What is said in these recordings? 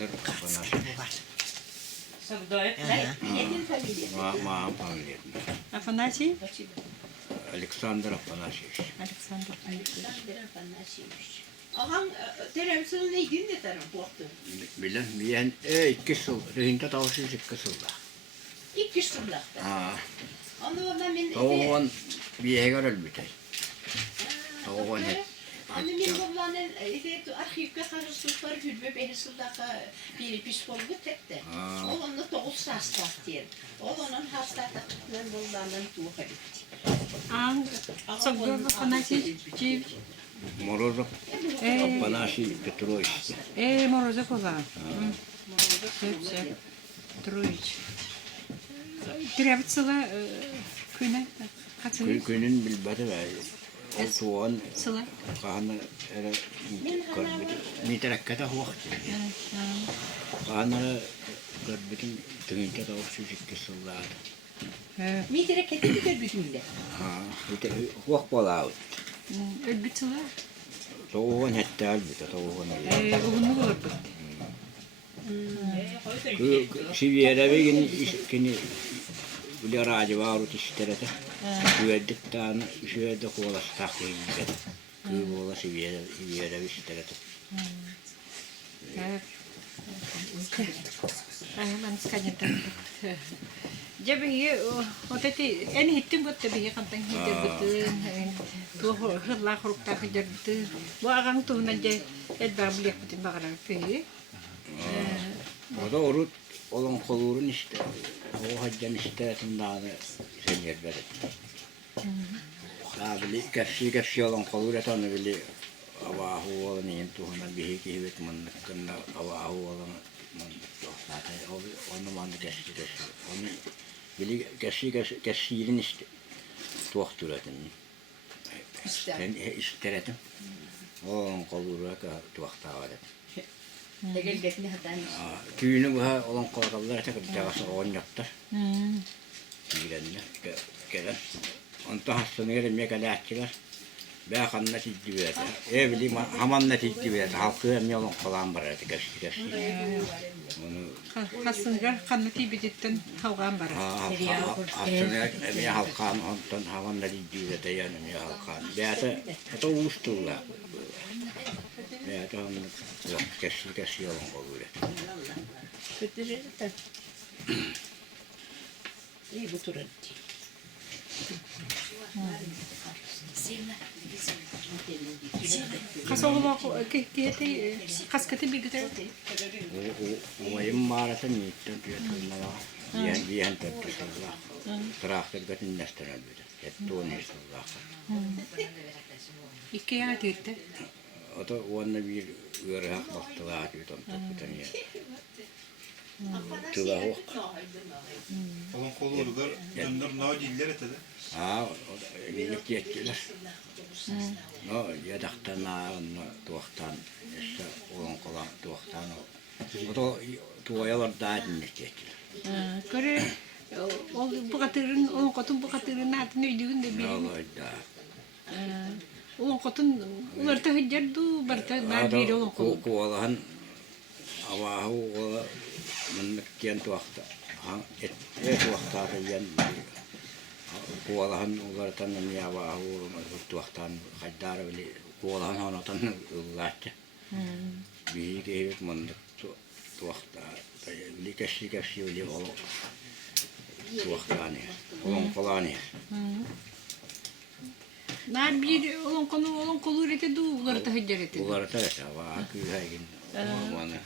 Alexander Afanasьевич. Мама familia. Афанасий? Alexander Afanasьевич. Александр. Ağam teremsinin neydin de tarım borçlu? Bilen bilen 2 yıl, rehinde tavsiz 2 yılda. İlk kış fırlaktı. Ha. Ondan ben... Tavuğun bir eğer ölmütey. Tavuğun hep. Annemin babamın arşivke karıştıkları hülbe behisildaka bir psikologu tekti. O onu 9 hasta diyor. O onun hastalıklarından babamın tuğha bitti. Согдов Афанасий Чевич. Morozov Afanasий Petrovich. Морозов ola. Все. Троич. Требцела күне. Köyünün bilbeti ve o tuğun Sıla. kahanı miterekkete huakti. Kahanı görbetin tığınca tavsiz 2 yılda. Midire ketini gördüğümde. Ha, huak balağı. Ölbütsela. Tavuğun hette elbette tavuğun. Uğunlu olurdu. Siviyere ve gini bir aracı var ot işlerete. Güvendik tane şöyle kolas takıyı gibi. Kola siviyere ve işlerete. Ben skanyeten. Jadi waktu ini hitam buat tapi kan teng hitam betul. Tuh hurlah hurta kejar betul. Bu orang tuh naja edar beliak betul bakaran fe. O da orut olan kolurun işte. O haccan işte tındağını sen yer verir. Bili kefsi olan kolur etanı bili avahu olan yin tuhuna bihi kihvet mannakkanda avahu olan zaten onu mandı kefsi. Onu bili kefsirin işte tuhturadım. Sen isteredim. Olan kolura ka tuhtavadım. Tegeldekini hatan. Tüyünü bu ha olan kolakabılar takıp cagası oğun yaptır. Girenler gelen. Ondan hastanı yerim yakalayatçılar. Ben kanına ciddi verdi. Evli hamanla ciddi verdi. Halkı hem yolun kolan var artık eski. Onu Hastanıgar kanı tibiditten havgan var. hastanı hem halkan ondan hamanla ciddi verdi yanım ya halkan. Ben de uçtular. Ben de onu kesin yolun koluyla. Kötüleri de. İyi bu turun. Kasolu kiyeti kasketi bilgiler. Umayım mağarası niyetten diyorlar. Bihen tepkisiyle. Traktör götün nesten öldürdü. Etti onu istiyorlar. İki yana tüyütte. O da onunla bir ırhak baktılar diyordu. Tıla o. Olan kolurlar onlar ne diller etedi? Ha, yük yettiler. No, yadaktan onu tuğtan, işte olan kolan tuğtan o. O da tuğayalar daha dinlettiler. Göre bu katırın, onun kotun bu katırın atını ödüğün de birini. Allah da. Onun kotun, ular da hıccardu, barta biri onun kotun. Kualahan avahu ola mennekian tuakta. Tuakta rian. Kualahan ulartan namanya avahu tuaktan kajdar beli kualahan hanatan ulatnya. Bihi kehit mennek tuakta. Beli kasih beli olok tuakta ni, olong kolani. Nar bir onun kolu ürete du ular da hıccar ete. Ular da avahu kuyhaygin. Mana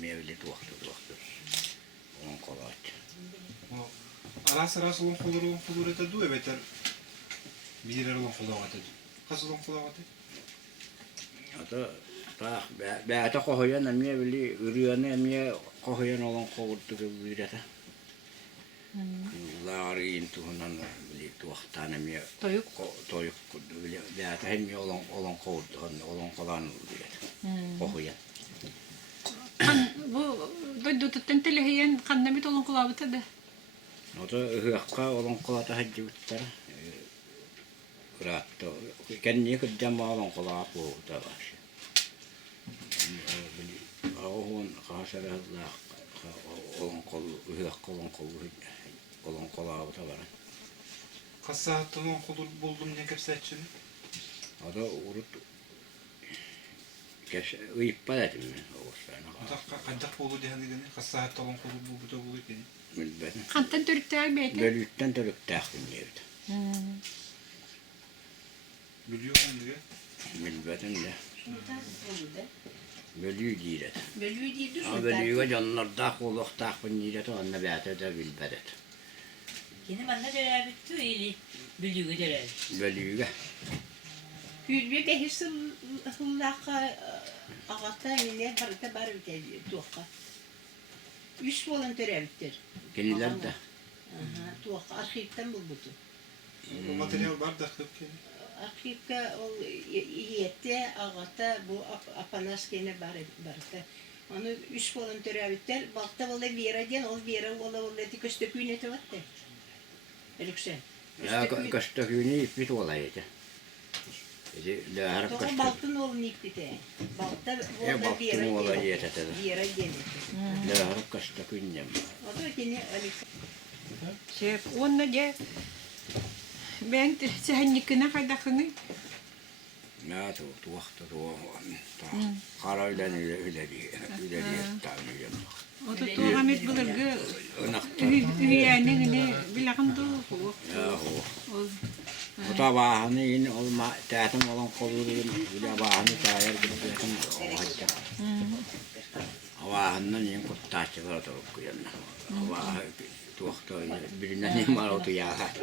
mevli tuakta. Olong kolat. Aras olan kolur etedi du ebeter. Birer olan kolur etedi. Kas olan kolur etedi? Ata tak beata kohoyan namanya beli uriannya namanya kohoyan olong kohut tu birata. Lari itu nan beli tuakta namanya Toyuk. Toyuk beli beata hen olong kohut olong kolan birata. Kohoyan. Kan bu doydu tutten telehiyen kan namit olun kulağıta da. Ata hıhka olong kolata haji bitter. Rato kan niya kerja olong kolapu tabas. Beli on kaasaralla on kolu yhä kolon kolaavuta varan. Kassaattan buldum diye kapsaytçını. Ado urut kes uippalätimme oossaina. Kancak bulu diye hani kassaattan buldu da bulu diye. Milbäten. Kantan törttää meitä. Bölyyttän törttää kunniilta. Biliyor musun diye. Milbäten de. Sultan oldu. Bölüy diilet. Bölüğü değildi A sultan. bölüýge jonlarda kuluqtaq bunniilete onna bäte de bilbedet. Yine bana göre bitti ili bülüğü göre. Bölüýge. Hülbe behis hıllaka ağata yine barıta barı geliyor tuğka. 3 volantör evdir. Kiniler de. Tuğka arşivden buldu. O materyal var da hep ki. Arşivde o iyette ağata bu apanas gene barıta. Onu 3 volantör evdir. Balta vola vera diyen o vera vola dikişte küyneti var da. Elüksen. Ja kastakyyni ippit olaite. Eli lähär Tuğka kastak. baltın oğlu nipite. Balta Ja vola balttu muualla jeetätä. vera gelir. Lähär kastakynnem. O da yine Elüksen. Se onna je. Ben sehän nikkänä kaidakını. Mä tuohta tuohon. Kara yleni taannu. Ota tuohamet bulurgu. Onakta. Üyänen ne bilakan tuohu. Jahu. Ota vaan niin olma täältä olon kouluun ja vaan tää järkyttää ohjata. Vaan niin kuin taas se valtorukkuja. Vaan tuohta bilinä niin malutu jää.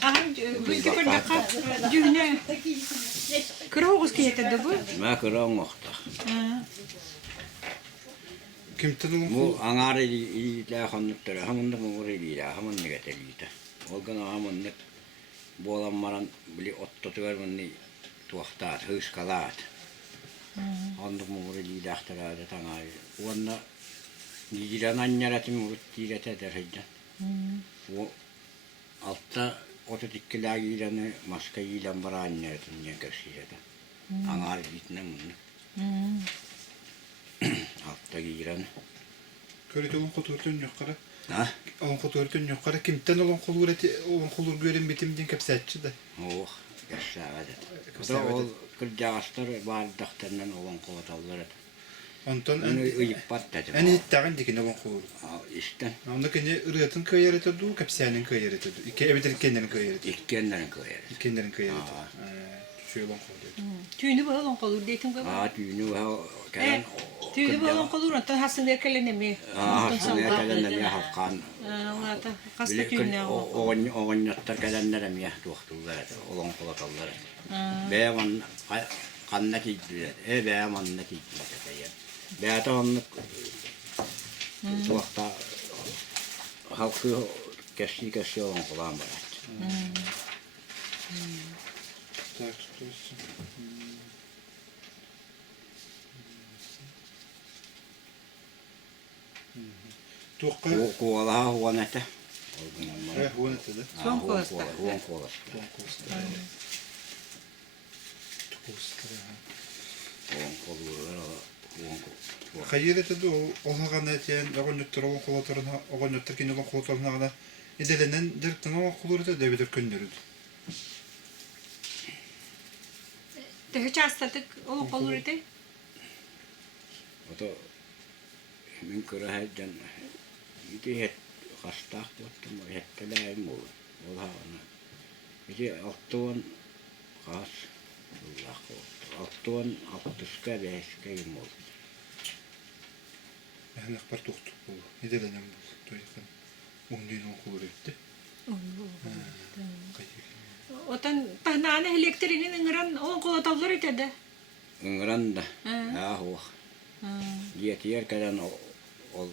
Aha, vilti kodaka. Juhne. Krogus kiyetä bu. Mä kyllä on kohta. Kimten olun Mu angari i lähannuttere hamunna muuri liida hamunna gateliita. Olgana hamunna bolammaran bili otto työmänni tuohtaat höyskalaat. Annu muuri liidahtaraada tangari. Vuonna niitä nanjaratin muuttiida tätähdä. Alta otetikkelää iidänne maska iidan varaanneetun ja käsisetä. Angari liitnä mun. Alta iidan. Körüt olun kuturtun yok kara. Ha? Olun kuturtun yok kara. Kimten olun kulur görün bitim diye kapsaytçı da. Oh, kässävädet. Mutta ol kyllä astar vaaldahtannen olon kootalleret. Ondan Ne ujippat tätä. en hittağın dikin olun kulur. Isten Onda kene ırıtın kıyar etudu, kapsayanın kıyar etudu. İki ebedir kendinin kıyar etudu. ikkennän köjäret. Kendinin kıyar etudu. Şöyle olun kulur. Tyyni bu olon kolur deytin bu. Tyyny vähän käden. Tyyni bu olon kolur on hassan erkele nemi. Sinä käden ja hakkaan. Ata kasta tyyni on. Onnottar käden ja tuohtuulet olon kootalleret. Beeman kannaki ei beeman näki tätä. Beata on tuohta haukku käsikäs olon koolaamarat. Tak tutuyorsun. Tuokka. Kuolahan huonetta. Huonetta da. Huonkuolasta. Huonkuolasta. Tuokkuusta. Tuokkuusta. Huonkuolasta. Hayır etudu. Olağana eten oğunnuttur olun kulatoruna, oğunnuttur kene olun kulatoruna gana. Edelenen direkten olun kulur da devidir köndürüdü. Tehdä chastatık olon kolur ite. Oto min kyllä heidän iti het kastaa mutta moi hettelää muu. Olağana. Iti ottuon kas lahko. Ottuon ottuska väskä muu. Yani akbar tuhtu bu. Edelenen bu. Toykan. Undin olun kulur etti. Otan tahnaan elektrinin ngran olon kolotallar ite de. Ngranda. Jahu. Tiedä käden ol.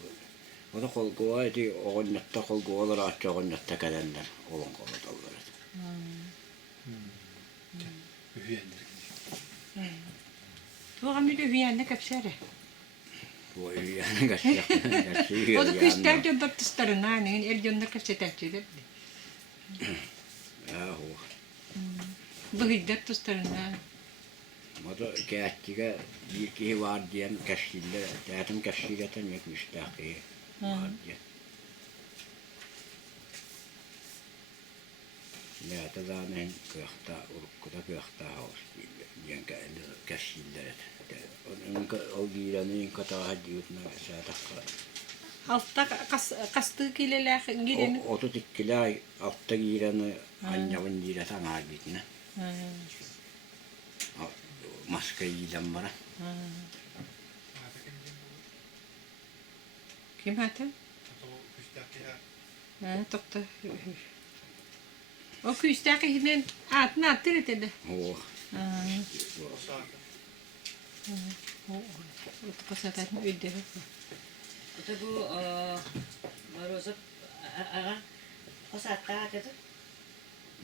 Ota kolkua eti onnetta kolkua raatsa onnetta käden olon kootalleret. Ühyendir. Tuohan nyt hyviän näköpsere. Voi jäädä käsiä. Ota kystää jo tarttistarina niin el jonna näköpsetättyy. Jahu. Bahiddat tustarina. O da käättiga bir kişi var diyen keşkiller, teatim keşkilleten yok müstahki var diye. Näitä zanen köyhtä, urkkuta köyhtä haus diyen keşkiller. Onka ogiira niin kataa hadiutna saatakka. Altta kastığı kileler girin. Otu tikkilä altta giirana anjavun giira sanagitna. Maska yiilen bara. Kim hata? Tokta. O küstaki hinen atna attırı dedi. Oh. Kasatan ödedi. Mutta kun Rosa osaattaa tätä.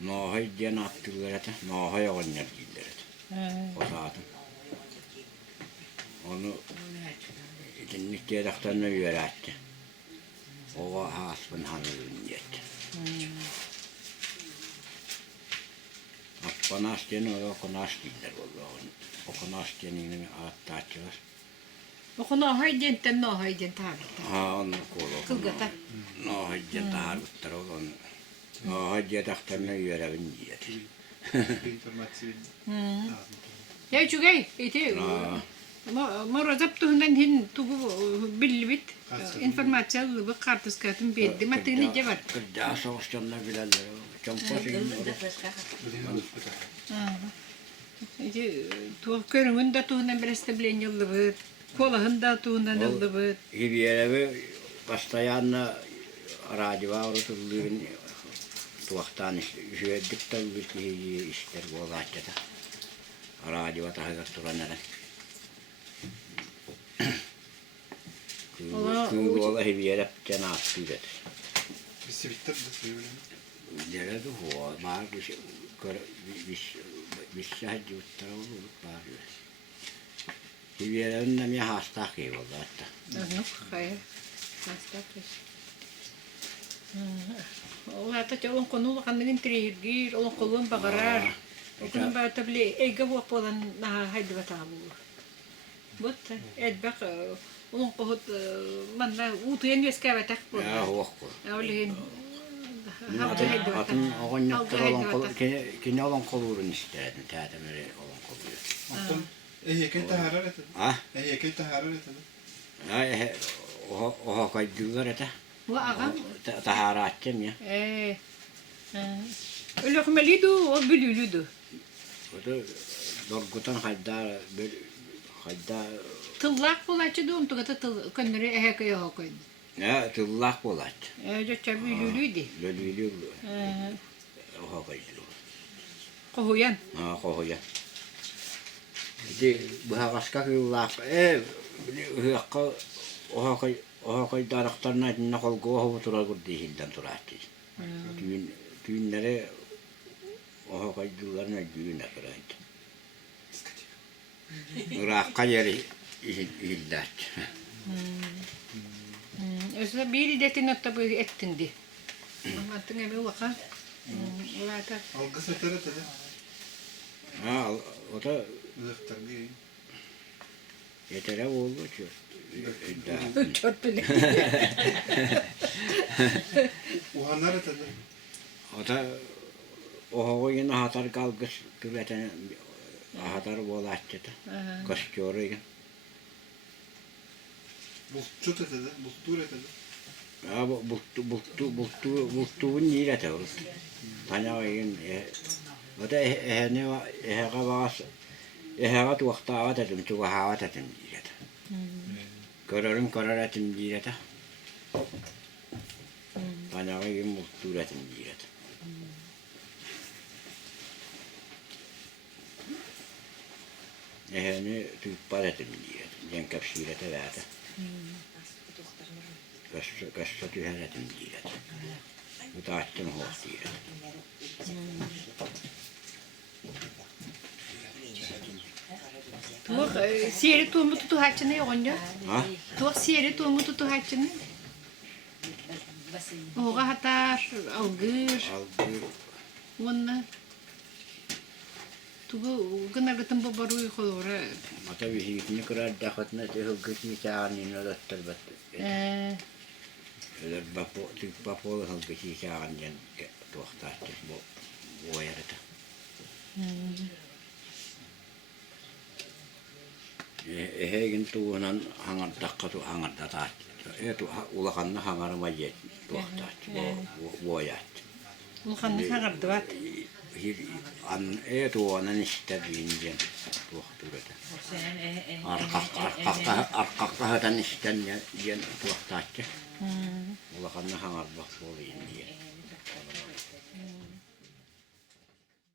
No haidien attilerat, no hajonjat giilerat. Osaata. On nyt tiedähtään ne yörätti. Ova haaspan hanulunjet. Appanastien on okonastiller on. Okonastien niin aattaatselas. Onko no haidien tän no haidien tarvittaa? On kuuluu. Kylgata. No haidien tarvittaa on. No haidien tahtaan ne yörävinjet. Ja çugay ite. Mora zaptuhundan hin tubu bilbit informasiya bu kartıskatın belli matını cevar. Kırda savaştanlar bilenler. Çampoşun. İşte tuh körüngünde tuhundan bireste bilen yıllıbıt. Kolahında tuhundan yıllıbıt. Hiviyelevi vastayanna radyoa orutulluğun tuahtaan hyödyktää virkihiä ister vuolaatjata. Radioa tahivat turanneran. Kyllä olla hivielä pitää naappivet. Missä vittar det söyle. Jäljellä tuhoa. Missä hän juttaa on ollut paljon. Hivielä ynnämiä haastaa kiivolta, että. No, kai. Haastakis. Olata jo onko nulla kannin triigir, onko luon bagarar. Onko nulla tabli eikä vuo puolen naha haidva taavu. Mutta edbak onko hot manna uutujen jos käyvät puolen. Jaa, huohko. Olihin Atun on jottava ken olon kolurin isteet, niin täältä menee olon kolurin. Mutta ei keitä harrata. Ei keitä harrata. Ja oho kai dyöretä. Waaga. Taharaattem ja. Ölök melidu o bülülüdü. Dorgutan haydda Tılak bulaçı da ontuğa da könleri eheke yok koydu. ja tullah polat. Jotta bülülüdü. Lölülü oho kai dyö. Kohuyan. Kohoja. Vähän raska kyllä. Hyökkä oho kai tarktaan näitä nakol kohu tulee kun dihindan turahti. Kynnere oho kai tulee näitä kynnäköitä. Rakka jeri ihillät. Jos biili detin otta bu ettindi. Ama tenge bir vaka. Ulata. Algısı tarafta da. Ota Leftergi. yetere oldu çok. Çok bile. Uhanlar da. Ota oho yine hatar kalkış türeten hatar volatçeta. Kaşkörüge. Bultçut da. Bultur da. Ja bultuun niitä ollut. Tanjain ota eihän tuottaa atetun tuohon atetun niitä. Kororun kororatun niitä. Tanjain multuuratun niitä. Eihän ne tyyppaatetun niitä. Jänkkäpsiidät evätä. Kassa tyhjätön tiedät. Mutta ajattelen huoltiedät. Tuo sieri tuomuttu tuhatsenne onja. Tuo sieri tuomuttu tuhatsenne. Oga hatar algır. Onna. Tugu gına gıtın babaruy kolora. Mata vihikini kırar dakatına te hılgıtı çağırın odattar bat. Öler bapoğlu hılgıtı çağırın jen tuğtahtı bu yarıda. Ehegin tuunan hangar takkatu hangar tataat. Tu ulakanna hangarma jet tuğtaht bu yarıda. Ulkanı sagardıvat. An tuonan istäviin tuohtuudeta. Sen Arkakkahan istan ja tuohtaat. Ulakanna hangar bapoğlu jen.